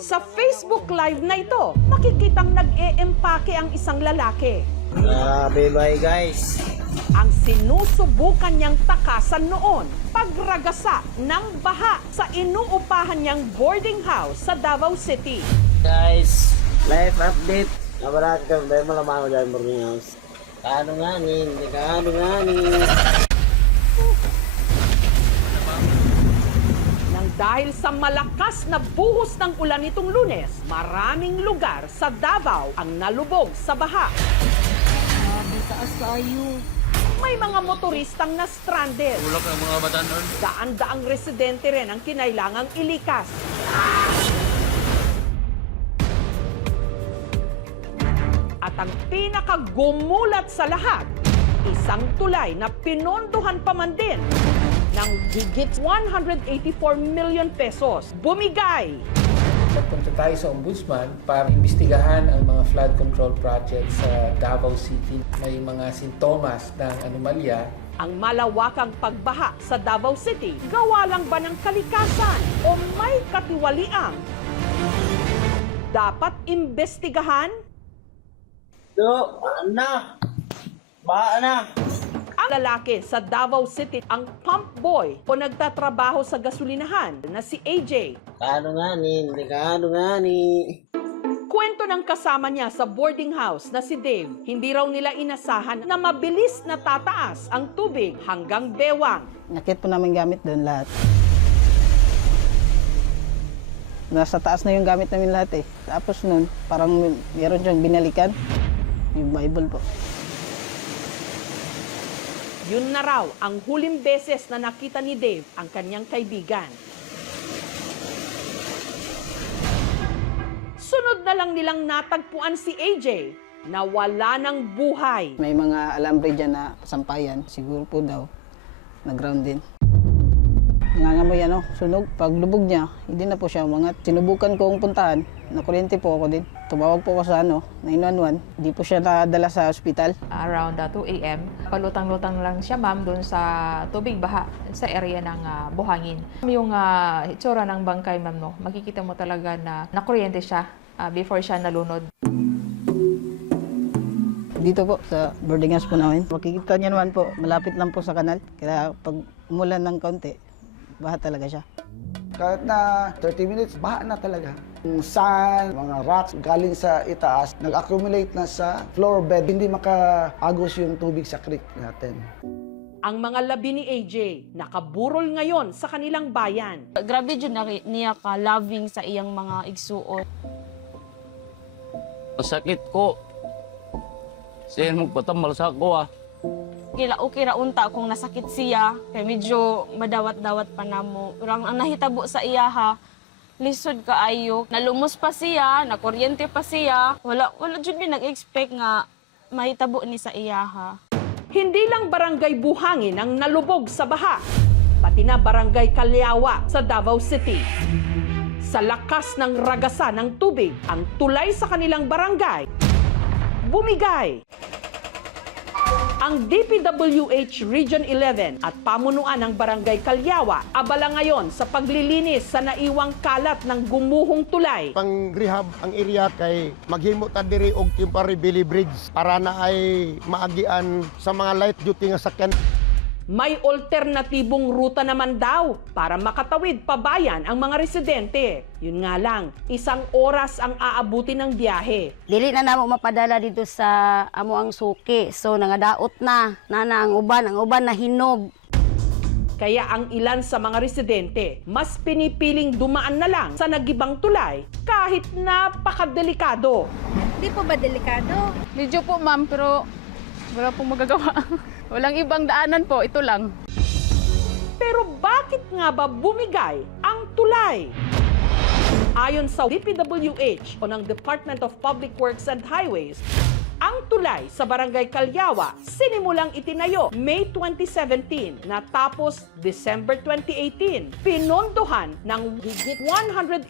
Sa Facebook Live na ito, makikitang nag-e-empake ang isang lalaki. Bye-bye guys. Ang sinusubukan niyang takasan noon, pagragasa ng baha sa inuupahan niyang boarding house sa Davao City. Guys, live update. Nabarat ka, dahil malamang ako dyan boarding house. Kaano nga ni. Dahil sa malakas na buhos ng ulan nitong Lunes, maraming lugar sa Davao ang nalubog sa baha. Taas tayo. May mga motoristang na-stranded. Ulok ng mga bata noon. Daan-daang residente rin ang kinailangang ilikas. At ang pinakagumulat sa lahat, isang tulay na pinondohan pa man din ng higit 184 million pesos. Bumigay! Nagpunta tayo sa Ombudsman para imbestigahan ang mga flood control projects sa Davao City. May mga sintomas ng anomalya. Ang malawakang pagbaha sa Davao City, gawa lang ba ng kalikasan o may katiwaliang dapat imbestigahan? So, Baha na. Ang lalaki sa Davao City, ang pump boy o nagtatrabaho sa gasolinahan na si AJ. Kaano nga ni. Kwento ng kasama niya sa boarding house na si Dave, hindi raw nila inasahan na mabilis na tataas ang tubig hanggang bewang. Nakit po namin gamit doon lahat. Nasa taas na yung gamit namin lahat eh. Tapos noon, parang meron siyang binalikan. Yung Bible po. Yun na raw ang huling beses na nakita ni Dave ang kanyang kaibigan. Sunod na lang nilang natagpuan si AJ na wala ng buhay. May mga alambre dyan na sampayan. Siguro po daw, nag-ground din. Nangangamoy sunog. Pag lubog niya, hindi na po siya umangat. Sinubukan kong puntahan, nakuryente po ako din. Tumawag po ako sa 911, hindi po siya nadala sa ospital. Around 2 a.m., palutang-lutang lang siya ma'am doon sa tubig baha sa area ng buhangin. Yung itsura ng bangkay ma'am, no, makikita mo talaga na nakuryente siya before siya nalunod. Dito po sa boarding house po namin, makikita niya naman po, malapit lang po sa kanal. Kaya pag umulan ng kaunti, baha talaga siya. Kahit na 30 minutes, baha na talaga. Yung sand, mga rocks galing sa itaas, nag-accumulate na sa floor bed. Hindi makaagos yung tubig sa creek natin. Ang mga labi ni AJ nakaburol ngayon sa kanilang bayan. Grabe dyan niya ka-loving sa iyang mga igsuon. Masakit ko. Siya magpatambal sa ako Okay ra unta kung nasakit siya, kay medyo madawat-dawat pa namo. Pero ang nahitabo sa iya ha, lisod kaayo. Nalumos pa siya, nakuryente pa siya. Wala jud mi nag-expect nga mahitabo ni sa iya ha. Hindi lang barangay Buhangin ang nalubog sa baha, pati na barangay Calyawa sa Davao City. Sa lakas ng ragasa ng tubig, ang tulay sa kanilang barangay bumigay. Ang DPWH Region 11 at pamunuan ng Barangay Calyawa abala ngayon sa paglilinis sa naiwang kalat ng gumuhong tulay. Pang-rehab ang area kay maghimo ta diri og temporary Billy Bridge para na ay maagian sa mga light duty nga sakyan. May alternatibong ruta naman daw para makatawid pabayan ang mga residente. Yun nga lang, 1 oras ang aabuti ng biyahe. Dili na namo mapadala dito sa amo ang suki. So nangadaot na nana ang uban na hinog. Kaya ang ilan sa mga residente, mas pinipiling dumaan na lang sa nagibang tulay kahit napakadelikado. Hindi po ba delikado? Medyo po ma'am, pero wala pong magagawa. Walang ibang daanan po, ito lang. Pero bakit nga ba bumigay ang tulay? Ayon sa DPWH o ng Department of Public Works and Highways, ang tulay sa Barangay Calyawa sinimulang itinayo May 2017 natapos December 2018. Pinondohan ng higit 184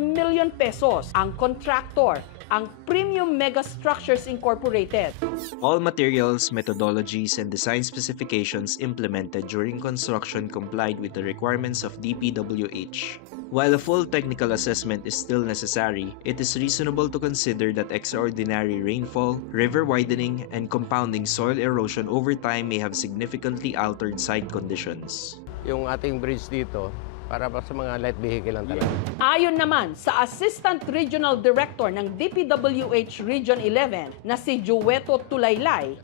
million pesos ang kontraktor ang Premium Megastructures Incorporated. All materials, methodologies, and design specifications implemented during construction complied with the requirements of DPWH. While a full technical assessment is still necessary, it is reasonable to consider that extraordinary rainfall, river widening, and compounding soil erosion over time may have significantly altered site conditions. Yung ating bridge dito, para pa sa mga light vehicle lang talaga. Ayon naman sa Assistant Regional Director ng DPWH Region 11 na si Jueto Tulaylay,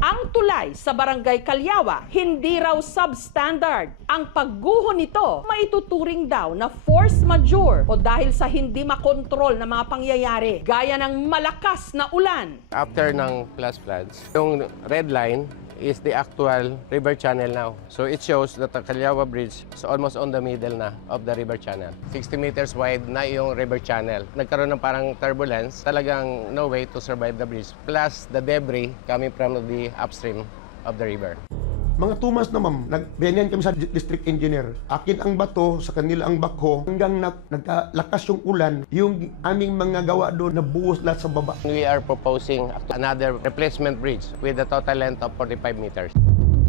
ang tulay sa Barangay Calyawa hindi raw substandard. Ang pagguho nito maituturing daw na force majeure o dahil sa hindi makontrol na mga pangyayari gaya ng malakas na ulan. After ng flash floods, yung red line is the actual river channel now. So it shows that the Calyawa Bridge is almost on the middle na of the river channel. 60 meters wide na yung river channel. Nagkaroon ng parang turbulence, talagang no way to survive the bridge. Plus the debris coming from the upstream of the river. Mga 2 months na ma'am, nagbenyan kami sa district engineer. Akin ang bato, sa kanila ang backhoe. Hanggang naglakas yung ulan, yung aming mga gawa doon nabuhos lahat sa baba. We are proposing another replacement bridge with a total length of 45 meters.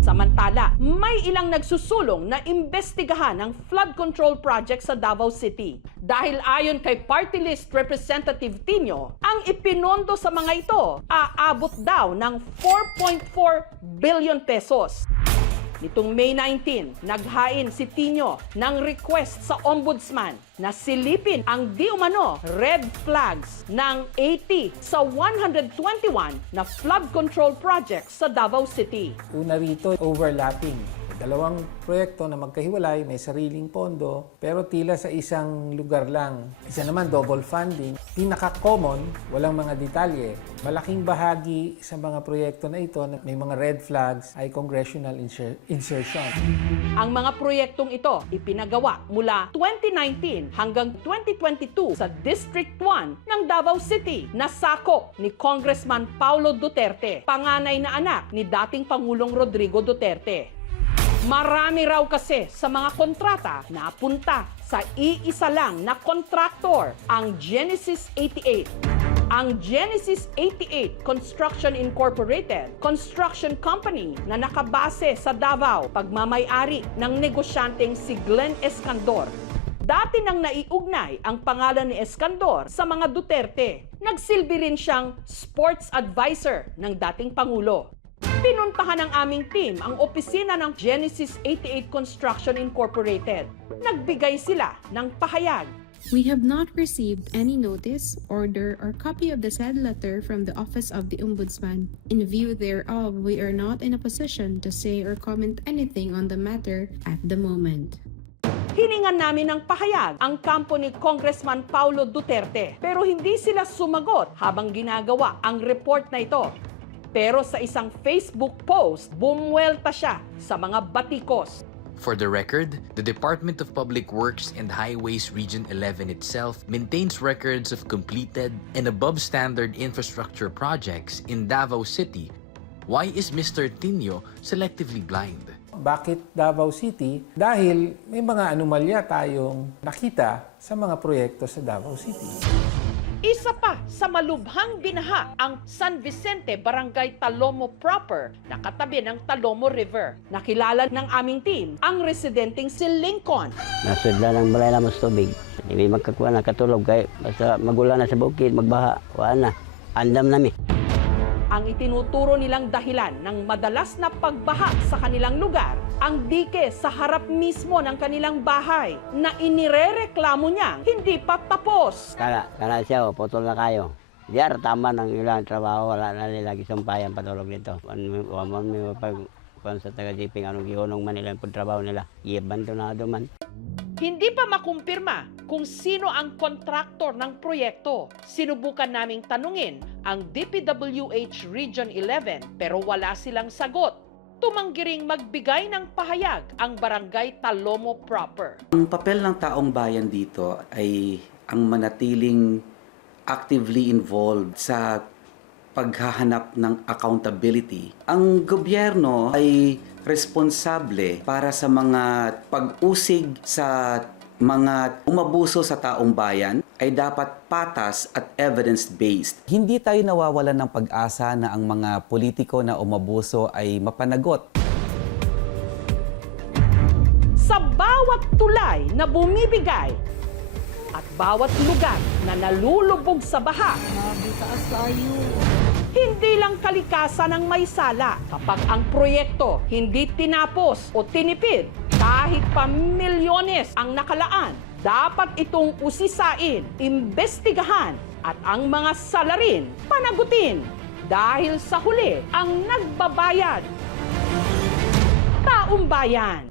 Samantala, may ilang nagsusulong na imbestigahan ang flood control project sa Davao City. Dahil ayon kay Party List Representative Tino, ang ipinondo sa mga ito aabot daw ng 4.4 billion pesos. Nitong May 19, naghain si Tino ng request sa Ombudsman na silipin ang di umano red flags ng 80 sa 121 na flood control projects sa Davao City. Una rito, overlapping. Dalawang proyekto na magkahiwalay, may sariling pondo, pero tila sa isang lugar lang. Isa naman, double funding. Pinaka-common, walang mga detalye. Malaking bahagi sa mga proyekto na ito na may mga red flags ay congressional insertion. Ang mga proyektong ito ipinagawa mula 2019 hanggang 2022 sa District 1 ng Davao City na sakop ni Congressman Paulo Duterte, panganay na anak ni dating Pangulong Rodrigo Duterte. Marami raw kasi sa mga kontrata na punta sa iisa lang na kontraktor, ang Genesis 88. Ang Genesis 88 Construction Incorporated, construction company na nakabase sa Davao, pagmamay-ari ng negosyanteng si Glenn Escandor. Dati nang naiugnay ang pangalan ni Escandor sa mga Duterte. Nagsilbi rin siyang sports advisor ng dating Pangulo. Pinuntahan ng aming team ang opisina ng Genesis 88 Construction Incorporated. Nagbigay sila ng pahayag. We have not received any notice, order, or copy of the said letter from the Office of the Ombudsman. In view thereof, we are not in a position to say or comment anything on the matter at the moment. Hiningan namin ng pahayag ang kampo ni Congressman Paulo Duterte, pero hindi sila sumagot habang ginagawa ang report na ito. Pero sa isang Facebook post, bumuwelta siya sa mga batikos. For the record, the Department of Public Works and Highways Region 11 itself maintains records of completed and above-standard infrastructure projects in Davao City. Why is Mr. Tino selectively blind? Bakit Davao City? Dahil may mga anomalya tayong nakita sa mga proyekto sa Davao City. Isa pa sa malubhang binaha ang San Vicente Barangay Talomo proper na katabi ng Talomo River. Nakilala ng aming team ang residenteng si Lincoln. Nasudla ng balay lamang sa tubig. Hindi magkakuha na katulog kay basta magulan na sa bukid, magbaha, wala na. Andam nami. Ang itinuturo nilang dahilan ng madalas na pagbaha sa kanilang lugar, ang dike sa harap mismo ng kanilang bahay na inirereklamo niya hindi pa tapos. Kana siya, putol na kayo. Diyan, tama ng ilang trabaho, wala na nila gisumpayan patulog dito. Waman may pag sa taga-jiping, anong gihunong man nila yung trabaho nila. Iyabanto na duman. Hindi pa makumpirma kung sino ang kontraktor ng proyekto. Sinubukan naming tanungin ang DPWH Region 11 pero wala silang sagot. Tumanggi ring magbigay ng pahayag ang Barangay Talomo proper. Ang papel ng taong bayan dito ay ang manatiling actively involved sa paghahanap ng accountability. Ang gobyerno ay responsable para sa mga pag-usig sa mga umabuso sa taong bayan ay dapat patas at evidence-based. Hindi tayo nawawalan ng pag-asa na ang mga politiko na umabuso ay mapanagot. Sa bawat tulay na bumibigay at bawat lugar na nalulubog sa baha, hindi lang kalikasan ang may sala kapag ang proyekto hindi tinapos o tinipid. Kahit pa milyones ang nakalaan, dapat itong usisain, imbestigahan at ang mga salarin panagutin. Dahil sa huli ang nagbabayad, taong bayan.